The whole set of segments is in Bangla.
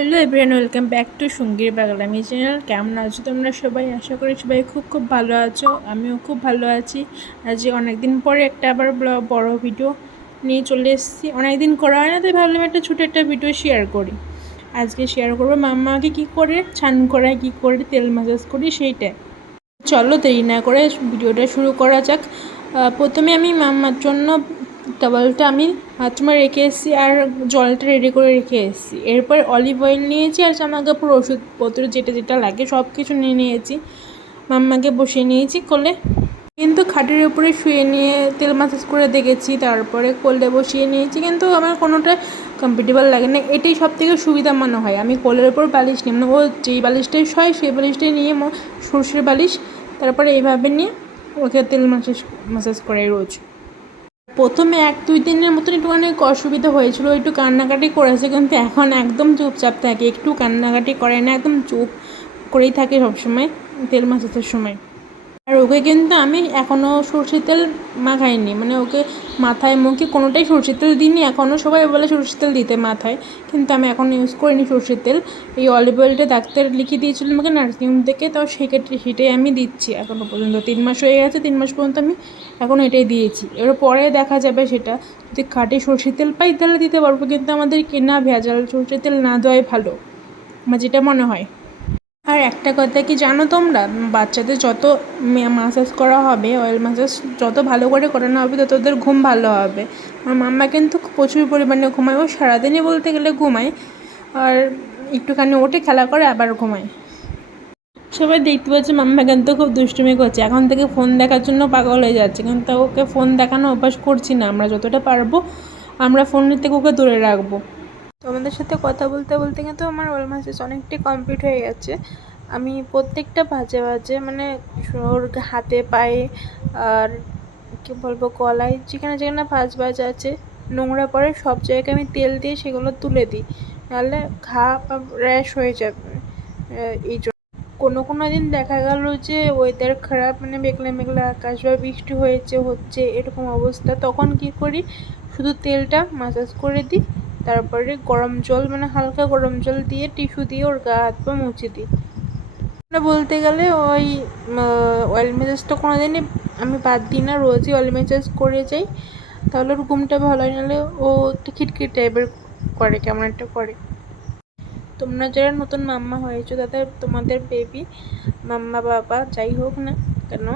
Hello everyone, welcome back to সঙ্গীর বাগলামি চ্যানেল। কেমন আছো তোমরা সবাই? আশা করি সবাই খুব খুব ভালো আছো। আমিও খুব ভালো আছি। আজ অনেকদিন পরে একটা আবার বড় ভিডিও নিয়ে চলে এসেছি। অনেকদিন করা হয় না, তাই ভাবলাম একটা ছোটো একটা ভিডিও শেয়ার করি। আজকে শেয়ার করবো মাম্মাকে কী করে ছান করায়, কী করে তেল ম্যাসাজ করি সেইটাই। চলো দেরি না করে ভিডিওটা শুরু করা যাক। প্রথমে আমি মাম্মার জন্য টাওয়েলটা আমি বাথরুমে রেখে এসেছি আর জলটা রেডি করে রেখে এসেছি। এরপর অলিভ অয়েল নিয়েছি আর জামা কাপড় ওষুধপত্র যেটা যেটা লাগে সব কিছু নিয়ে নিয়েছি। মাম্মাকে বসিয়ে নিয়েছি কোলে, কিন্তু খাটের উপরে শুয়ে নিয়ে তেল ম্যাসাজ করে দেখেছি, তারপরে কোলে বসিয়ে নিয়েছি, কিন্তু আমার কোনোটা কমফর্টেবল লাগে না। এটাই সব থেকে সুবিধা মনে হয়। আমি কোলের ওপর বালিশ নিই, মানে ও যেই বালিশটাই শয় সেই বালিশটাই নিয়ে সর্ষের বালিশ, তারপরে এইভাবে নিয়ে ওকে তেল ম্যাসাজ করে রোজ। প্রথমে 1-2 দিনের মতন একটুখানি অসুবিধা হয়েছিল, একটু কান্নাকাটি করেছে, কিন্তু এখন একদম চুপচাপ থাকে, একটু কান্নাকাটি করে না, একদম চুপ করেই থাকে সবসময় তেল ম্যাসাজের সময়। আর ওকে কিন্তু আমি এখনও সরষের তেল মাখাইনি, মানে ওকে মাথায় মুখে কোনোটাই সরষের তেল দিইনি এখনও। সবাই বলে সরষের তেল দিতে মাথায়, কিন্তু আমি এখন ইউজ করিনি সরষের তেল। এই অলিভ অয়েলটা ডাক্তার লিখে দিয়েছিল আমাকে নার্সিংহোম থেকে, তো সেক্ষেত্রে সেটাই আমি দিচ্ছি এখনও পর্যন্ত। 3 মাস হয়ে গেছে, 3 মাস পর্যন্ত আমি এখন এটাই দিয়েছি। এর পরে দেখা যাবে, সেটা যদি খাঁটি সরষের তেল পাই তাহলে দিতে পারবো, কিন্তু আমাদের কেনা ভেজাল সরষের তেল না দেওয়াই ভালো, আমার যেটা মনে হয়। আর একটা কথা কি জানো তোমরা, বাচ্চাদের যত ম্যাসাজ করা হবে, অয়েল ম্যাসাজ যত ভালো করে করানো হবে তত ওদের ঘুম ভালো হবে। আমার মাম্মা কিন্তু প্রচুর পরিমাণে ঘুমায়, ও সারাদিনই বলতে গেলে ঘুমায়, আর একটুখানি ওঠে, খেলা করে, আবার ঘুমায়। সবাই দেখতে পাচ্ছে মাম্মা কিন্তু খুব দুষ্টুমি করছে, এখন থেকে ফোন দেখার জন্য পাগল হয়ে যাচ্ছে, কিন্তু ওকে ফোন দেখানো অভ্যাস করছি না। আমরা যতটা পারবো আমরা ফোনের থেকে ওকে দূরে রাখবো। তোমাদের সাথে কথা বলতে বলতে কিন্তু আমার অয়েল ম্যাসাজ অনেকটাই কমপ্লিট হয়ে গেছে। আমি প্রত্যেকটা ভাজে ভাজে, মানে ওর হাতে পায়ে আর কী বলবো গলায়, যেখানে যেখানে ভাজ ভাজ আছে নোংরা পড়ে সব জায়গায় আমি তেল দিয়ে সেগুলো তুলে দিই, নাহলে ঘা বা র্যাশ হয়ে যাবে। এই জন্য কোনো দিন দেখা গেল যে ওয়েদার খারাপ, মানে মেঘলা মেঘলা আকাশ বা বৃষ্টি হচ্ছে এরকম অবস্থা, তখন কি করি, শুধু তেলটা ম্যাসাজ করে দিই, তারপরে গরম জল, মানে হালকা গরম জল দিয়ে টিস্যু দিয়ে ওর গা হাত পা মুছে দিই। মানে বলতে গেলে ওই অয়েল ম্যাসাজটা কোনো দিনই আমি বাদ দিই না, রোজই অয়েল ম্যাসাজ করে যাই, তাহলে ওর ঘুমটা ভালো হয়, নাহলে ও একটু খিটখিট টাইপের করে, কেমন একটা করে। তোমরা যারা নতুন মাম্মা হয়েছো, তোমাদের বেবি মাম্মা বাবা যাই হোক না কেন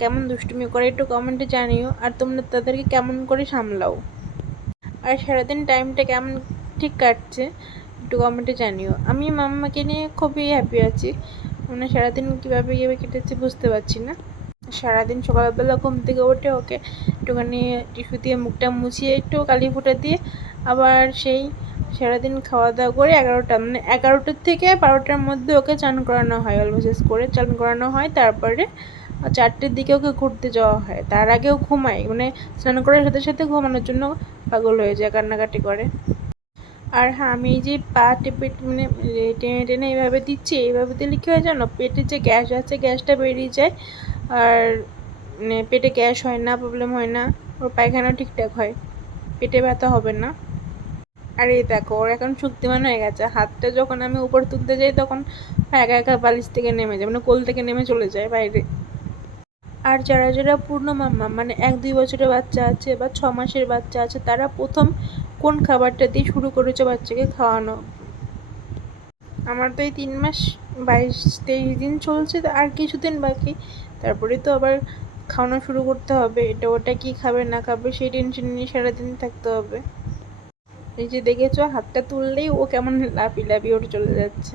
কেমন দুষ্টুমি করে একটু কমেন্টে জানিও, আর তোমরা তাদেরকে কেমন করে সামলাও, আর সারাদিন টাইমটা কেমন ঠিক কাটছে একটু কমেন্টে জানিও। আমি মাম্মাকে নিয়ে খুবই হ্যাপি আছি, মানে সারাদিন কীভাবে কেটেছে বুঝতে পারছি না। সারাদিন সকালবেলা ঘুম থেকে উঠে ওকে একটুখানি টিস্যু দিয়ে মুখটা মুছিয়ে একটু কালি ফোঁটা দিয়ে, আবার সেই সারাদিন খাওয়া দাওয়া করে 11টা, মানে 11টার থেকে 12টার মধ্যে ওকে চান করানো হয়, অয়েল ম্যাসাজ করে চান করানো হয়, তারপরে 4টের দিকে ওকে ঘুরতে যাওয়া হয়। তার আগেও ঘুমায়, মানে স্নান করার সাথে সাথে ঘুমানোর জন্য পাগল হয়ে যায়, কান্নাকাটি করে। আর হ্যাঁ, আমি এই যে পা টেপে, মানে টেনে টেনে এইভাবে দিচ্ছি, এইভাবে দিলে কী হয় জানো, পেটে যে গ্যাস আছে গ্যাসটা বেরিয়ে যায়, আর মানে পেটে গ্যাস হয় না, প্রবলেম হয় না, ওর পায়খানা ঠিকঠাক হয়, পেটে ব্যথা হবে না। আর এই দেখো ওর এখন শক্তিমান হয়ে গেছে, হাতটা যখন আমি উপর তুলতে যাই তখন একা একা বালিশ থেকে নেমে যায়, মানে কোল থেকে নেমে চলে যায় বাইরে। আর যারা যারা পূর্ণ মাম্মা, মানে 1-2 বছরের বাচ্চা আছে বা 6 মাসের বাচ্চা আছে, তারা প্রথম কোন খাবারটা দিয়ে শুরু করেছে বাচ্চাকে খাওয়ানো? আমার তো এই 3 মাস 22-23 দিন চলছে, আর কিছুদিন বাকি, তারপরে তো আবার খাওয়ানো শুরু করতে হবে। এটা ওটা কী খাবে না খাবে সেই টেনশন নিয়ে সারাদিন থাকতে হবে। এই যে দেখেছো, হাতটা তুললেই ও কেমন লাফি ওঠে চলে যাচ্ছে।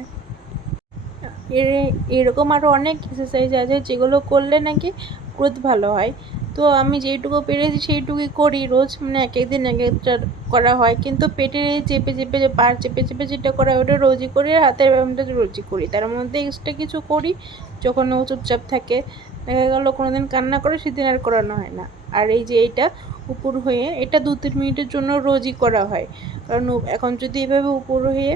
এরকম আরও অনেক এক্সারসাইজ আছে যেগুলো করলে নাকি গ্রোথ ভালো হয়। তো আমি যেইটুকু পেরেছি সেইটুকুই করি রোজ, মানে এক একদিন এক একটা করা হয়, কিন্তু পেটে চেপে চেপে পার চেপে চেপে যেটা করা হয় ওটা রোজই করি, আর হাতের ব্যায়ামটা রোজই করি। তার মধ্যে এক্সট্রা কিছু করি যখন ও চুপচাপ থাকে, দেখা গেলো কোনো দিন কান্না করে, সেদিন আর করানো হয় না। আর এই যে এইটা উপর হয়ে, এটা 2-3 মিনিটের জন্য রোজই করা হয়, কারণ এখন যদি এভাবে উপর হয়ে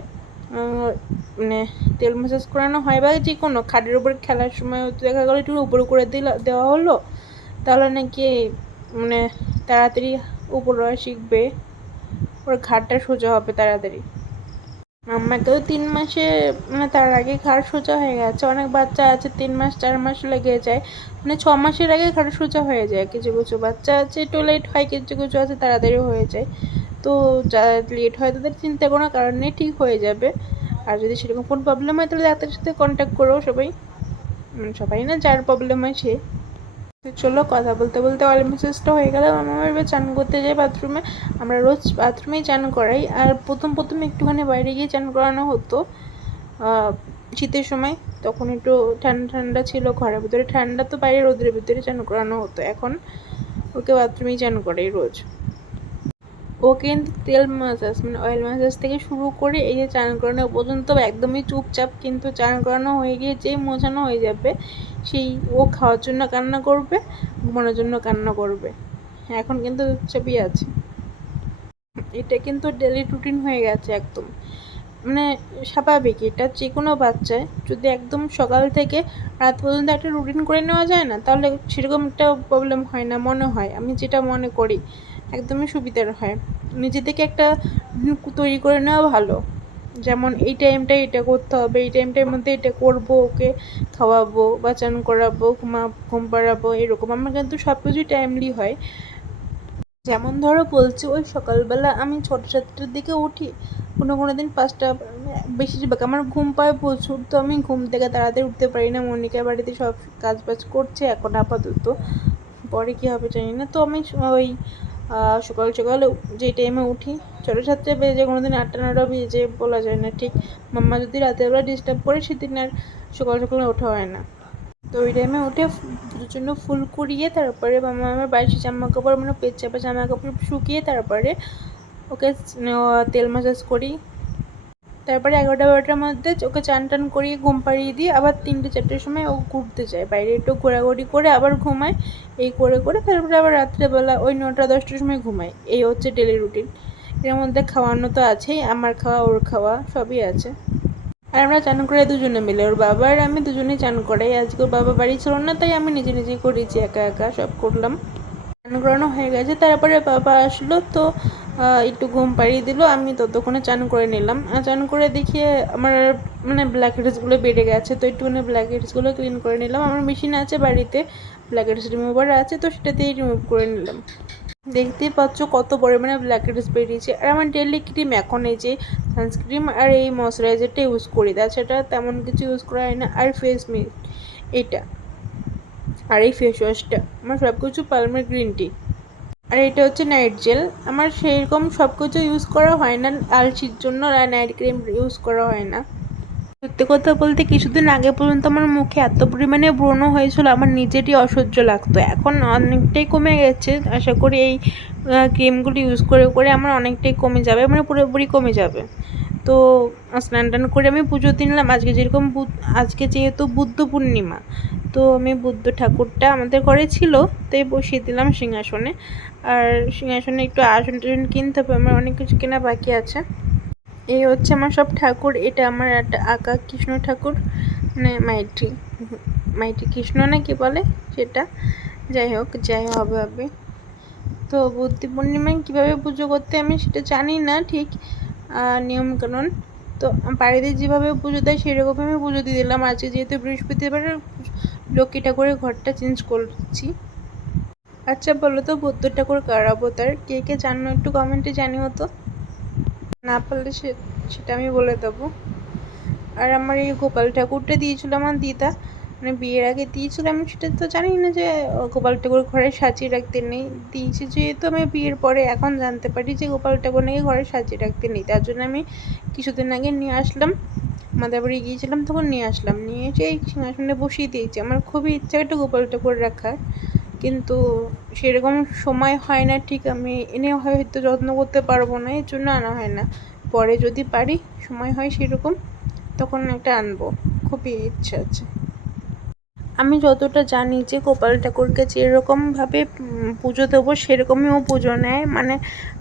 মানে তেল ম্যাসাজ করানো হয়, বা যে কোনো খাটের উপর খেলার সময় দেখা গেলো একটু উপরে করে দেওয়া হলো, তাহলে নাকি মানে তাড়াতাড়ি উপর শিখবে, ওর ঘাড়টা সোজা হবে তাড়াতাড়ি। মাম্মাকেও 3 মাসে মানে তার আগে ঘাড় সোজা হয়ে গেছে। অনেক বাচ্চা আছে 3 মাস 4 মাস লেগে যায়, মানে 6 মাসের আগে ঘাড় সোজা হয়ে যায়। কিছু কিছু বাচ্চা আছে একটু লেট হয়, কিছু কিছু আছে তাড়াতাড়ি হয়ে যায়। তো যা লেট হয় তাদের চিন্তা কোনো কারণ নেই, ঠিক হয়ে যাবে। আর যদি সেরকম কোনো প্রবলেম হয় তাহলে ডাক্তারের সাথে কন্ট্যাক্ট করো সবাই, সবাই না যার প্রবলেম হয় সে। তো চলো, কথা বলতে বলতে অয়েল ম্যাসাজটা হয়ে গেল। আমার এবার চান করতে যাই বাথরুমে। আমরা রোজ বাথরুমেই চান করাই। আর প্রথম একটুখানি বাইরে গিয়ে চান করানো হতো শীতের সময়, তখন একটু ঠান্ডা ঠান্ডা ছিল, ঘরের ভিতরে ঠান্ডা, তো বাইরে রোদের ভিতরে চান করানো হতো। এখন ওকে বাথরুমেই চান করাই রোজ। ও কিন্তু তেল ম্যাসাজ মানে অয়েল ম্যাসাজ থেকে শুরু করে এই যে চান করানো পর্যন্ত একদমই চুপচাপ, কিন্তু চান করানো হয়ে গিয়ে যেই মোছানো হয়ে যাবে সেই ও খাওয়ার জন্য কান্না করবে, ঘুমানোর জন্য কান্না করবে। এখন কিন্তু চুপচাপই আছে। এটা কিন্তু ডেলি রুটিন হয়ে গেছে একদম, মানে স্বাভাবিক। এটা যে কোনো বাচ্চায় যদি একদম সকাল থেকে রাত পর্যন্ত একটা রুটিন করে নেওয়া যায় না, তাহলে সেরকম একটা প্রবলেম হয় না মনে হয়, আমি যেটা মনে করি একদমই সুবিধার হয়। নিজে থেকে একটা তৈরি করে নেওয়া ভালো, যেমন এই টাইমটায় এটা করতে হবে, এই টাইমটার মধ্যে এটা করবো, ওকে খাওয়াবো বা চান করাবো, ঘুম পাড়াবো, এরকম। আমার কিন্তু সব কিছুই টাইমলি হয়। যেমন ধরো বলছি, ওই সকালবেলা আমি 6টা 7টার দিকে উঠি, কোনো দিন 5টা, বেশিরভাগ আমার ঘুম পায় প্রচুর, তো আমি ঘুম থেকে তাড়াতাড়ি উঠতে পারি না। মনিকার বাড়িতে সব কাজ বাজ করছে এখন আপাতত, পরে কী হবে জানি না। তো আমি ওই সকাল সকাল যে টাইমে উঠি, 6টা 7টা বেজে, কোনো দিন 8টা 9টা বেজে, বলা যায় না ঠিক। মাম্মা যদি রাতের বেলা ডিস্টার্ব করে সেদিন আর সকাল সকাল ওঠা হয় না। তো ওই টাইমে উঠে পুজোর জন্য ফুল কুড়িয়ে তারপরে মামা আমার বাড়ির জামা কাপড়, মানে পেট চাপা জামা কাপড় শুকিয়ে তারপরে ওকে তেল ম্যাসাজ করি। তারপরে 11টা 12টার মধ্যে ওকে চান টান করিয়ে ঘুম পাড়িয়ে দিই। আবার 3টে 4টের সময় ও ঘুরতে যায়, বাইরে একটু ঘোরাঘুরি করে আবার ঘুমায়। এই করে করে তারপরে আবার রাত্রেবেলা ওই 9টা 10টার সময় ঘুমায়। এই হচ্ছে ডেলি রুটিন। এর মধ্যে খাওয়ানো তো আছেই, আমার খাওয়া ওর খাওয়া সবই আছে। আর আমরা চান করাই দুজনে মিলে, ওর বাবা আর আমি দুজনেই চান করাই। আজকে ওর বাবা বাড়ি ছিল না, তাই আমি নিজে নিজেই করেছি, একা একা সব করলাম। চান করানো হয়ে গেছে, তারপরে বাবা আসলো, তো একটু ঘুম পাড়িয়ে দিল, আমি ততক্ষণে চান করে নিলাম। চান করে দেখিয়ে আমার মানে ব্ল্যাক হেডসগুলো বেড়ে গেছে, তো একটুখানি ব্ল্যাক হেডসগুলো ক্লিন করে নিলাম। আমার মেশিন আছে বাড়িতে, ব্ল্যাক হেডস রিমুভার আছে, তো সেটাতেই রিমুভ করে নিলাম। দেখতেই পাচ্ছ কত পরিমাণে ব্ল্যাক হেডস বেরিয়েছে। আর আমার ডেলি ক্রিম এখন এই যে সানস্ক্রিম আর এই ময়শ্চারাইজারটা ইউজ করি, তাছাড়া তেমন কিছু ইউজ করা হয় না। আর ফেস মিস্ট এটা, আর এই ফেস ওয়াশটা, আমার সব কিছু পালমের গ্রিন টি, আর এটা হচ্ছে নাইট জেল। আমার সেরকম সব কিছু ইউজ করা হয় না, আলসির জন্য নাইট ক্রিম ইউজ করা হয় না। সত্যি কথা বলতে কিছুদিন আগে পর্যন্ত আমার মুখে এত পরিমাণে ব্রণ হয়েছিল, আমার নিজেরই অসহ্য লাগতো। এখন অনেকটাই কমে গেছে, আশা করি এই ক্রিমগুলো ইউজ করে করে আমার অনেকটাই কমে যাবে, মানে পুরোপুরি কমে যাবে। তো স্নান টান করে আমি পুজো দিলাম। আজকে যেরকম আজকে যেহেতু বুদ্ধ পূর্ণিমা, তো আমি বুদ্ধ ঠাকুরটা আমাদের ঘরে ছিল, তাই বসিয়ে দিলাম সিংহাসনে। আর সিংহাসনে একটু আসন টাসন কিনতে হবে, আমার অনেক কিছু কেনা বাকি আছে। এই হচ্ছে আমার সব ঠাকুর। এটা আমার একটা আঁকা কৃষ্ণ ঠাকুর, মানে মাইটি কৃষ্ণ না কি বলে সেটা, যাই হোক, যাই হবে। তো বুদ্ধ পূর্ণিমায় কীভাবে পুজো করতে আমি সেটা জানি না ঠিক নিয়মকানুন, তো বাড়িতে যেভাবে পুজো দেয় সেরকম আমি পুজো দিয়ে দিলাম। আজকে যেহেতু বৃহস্পতিবার, লক্ষ্মী ঠাকুরের ঘরটা চেঞ্জ করছি। আচ্ছা বলো তো, বুদ্ধ ঠাকুর কার অবতার? কে কে জানো একটু কমেন্টে জানিও তো, না পারলে সেটা আমি বলে দেবো। আর আমার এই গোপাল ঠাকুরটা দিয়েছিল আমার দিদা, মানে বিয়ের আগে দিয়েছিল। আমি সেটা তো জানি না যে গোপাল ঠাকুর ঘরে সাজিয়ে রাখতে নেই, দিয়েছে যেহেতু আমি বিয়ের পরে এখন জানতে পারি যে গোপাল ঠাকুর নাকি ঘরে সাজিয়ে রাখতে নেই। তার জন্য আমি কিছুদিন আগে নিয়ে আসলাম, মাদার বাড়ি গিয়েছিলাম তখন নিয়ে আসলাম, নিয়ে এসে এই সিংহাসনে বসিয়ে দিয়েছি। আমার খুবই ইচ্ছা একটা গোপাল ঠাকুর রাখার, কিন্তু সেরকম সময় হয় না ঠিক, আমি এনে হয়তো যত্ন করতে পারবো না, এর জন্য আনা হয় না। পরে যদি পারি, সময় হয় সেরকম, তখন একটা আনবো, খুবই ইচ্ছা আছে। আমি যতটা জানি যে গোপাল ঠাকুরকে যেরকমভাবে পুজো দেবো সেরকমই ও পুজো নেয়, মানে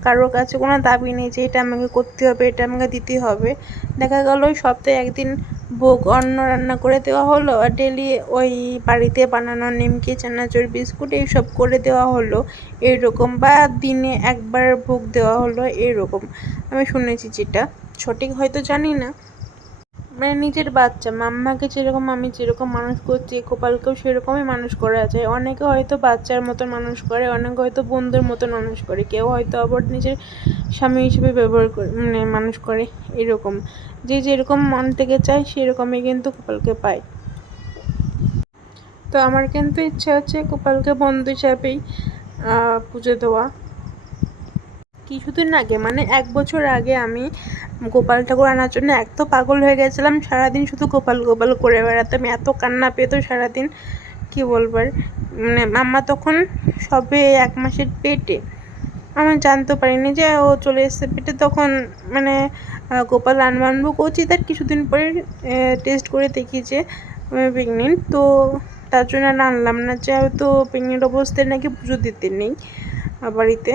কারোর কাছে কোনো দাবি নেই যে এটা আমাকে করতে হবে, এটা আমাকে দিতে হবে। দেখা গেল ওই সপ্তাহে একদিন ভোগ অন্ন রান্না করে দেওয়া হলো, আর ডেলি ওই বাড়িতে বানানো নিমকি চানাচুর বিস্কুট এইসব করে দেওয়া হলো এরকম, বা দিনে একবার ভোগ দেওয়া হলো এরকম। আমি শুনেছি যেটা, সঠিক হয়তো জানি না, মানে নিজের বাচ্চা মাম্মাকে যেরকম আমি যেরকম মানুষ করছি গোপালকেও সেরকমই মানুষ করা যায়। অনেকে হয়তো বাচ্চার মতন মানুষ করে, অনেকে হয়তো বন্ধুর মতন মানুষ করে, কেউ হয়তো আবার নিজের স্বামী হিসেবে ব্যবহার করে, মানে মানুষ করে। এরকম যে যেরকম মন থেকে চায় সেরকমই কিন্তু গোপালকে পায়। তো আমার কিন্তু ইচ্ছা আছে গোপালকে বন্ধু হিসাবেই পুজো দেওয়া। কিছুদিন আগে মানে 1 বছর আগে আমি গোপাল ঠাকুর আনার জন্য এত পাগল হয়ে গেছিলাম, সারাদিন শুধু গোপাল গোপাল করে বেড়াতাম, এত কান্না পেতো সারাদিন কি বলবার। মানে মাম্মা তখন সবে 1 মাসের পেটে, আমি জানতে পারিনি যে ও চলে এসছে পেটে। তখন মানে গোপাল আনবো করছি, তার কিছুদিন পরে টেস্ট করে দেখি যে আমি প্রেগনেন্ট। তো তার জন্য আর আনলাম না, যেহেতু প্রেগনেন্ট অবস্থায় নাকি পুজো দিতে নেই বাড়িতে,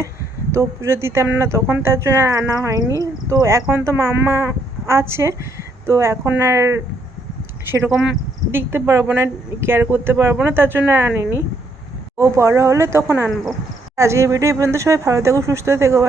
তো পুজো দিতাম না তখন, তার জন্য আর আনা হয়নি। তো এখন তো মাম্মা আছে, তো এখন আর সেরকম দেখতে পারবো না, কেয়ার করতে পারবো না, তার জন্য আর আনিনি। ও বড় হলে তখন আনবো। আজকের ভিডিও এই পর্যন্ত, সবাই ভালো থেকো, সুস্থ থেকো।